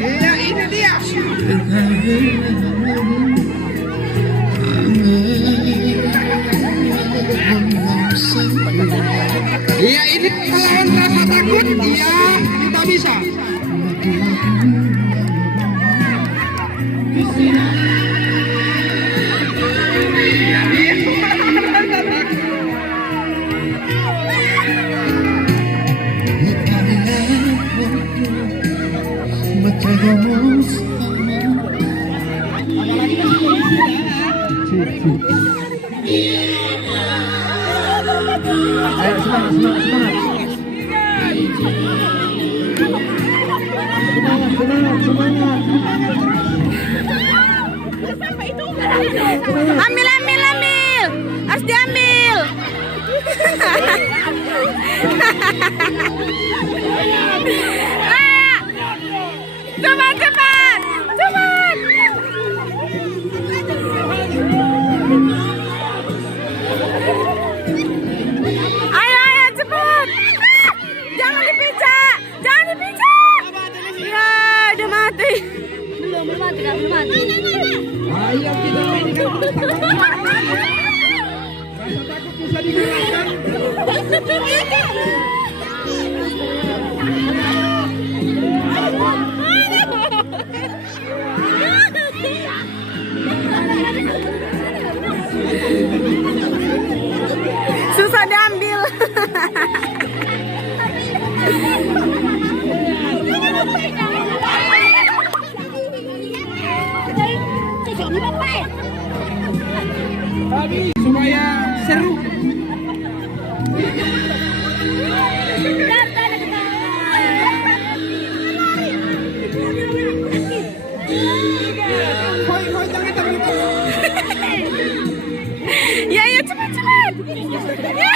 Iya, ini dia. Iya, ini melawan rasa takut. Iya, kita bisa. Ayo semangat, semangat, semangat. Ambil, ambil, ambil. Harus diambil. Cepat, cepat, cepat. Ayo, ayo, cepat. Jangan dipijak, jangan dipijak. Ya, udah mati. Belum mati, belum mati. Ayo kita mainkan. Rasa takut bisa digunakan. Susah diambil. Tapi supaya seru. Koi jangan terluka. Ya, ya, cepat, cepat. Ya.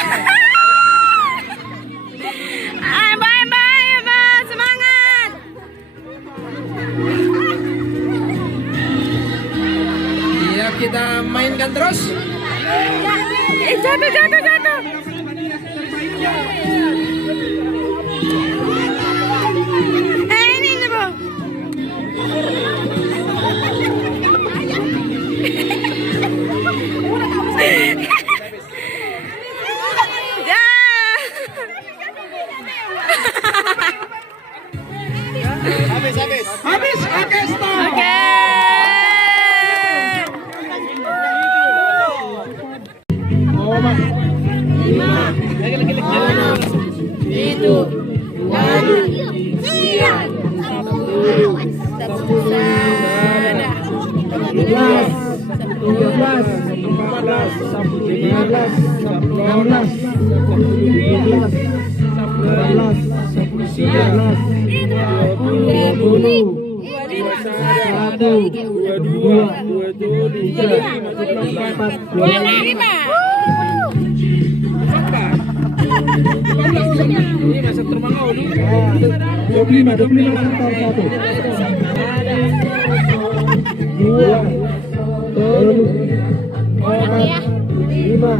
Ayo, bye, bye, bye. Semangat. Iya, kita mainkan terus. Jatuh, jatuh, jatuh. Ini Bang. Ya. Habis, oke, stop. Oke. Itu. Ini masih termangau dulu. 25 kantor 1. 2 4 5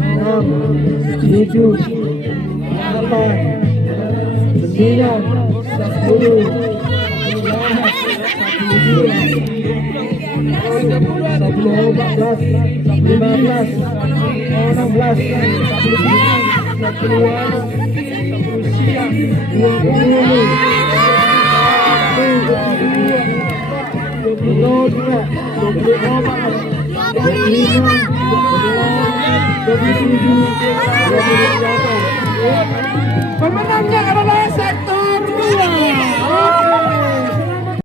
6 7 8 9 10 Pemenangnya adalah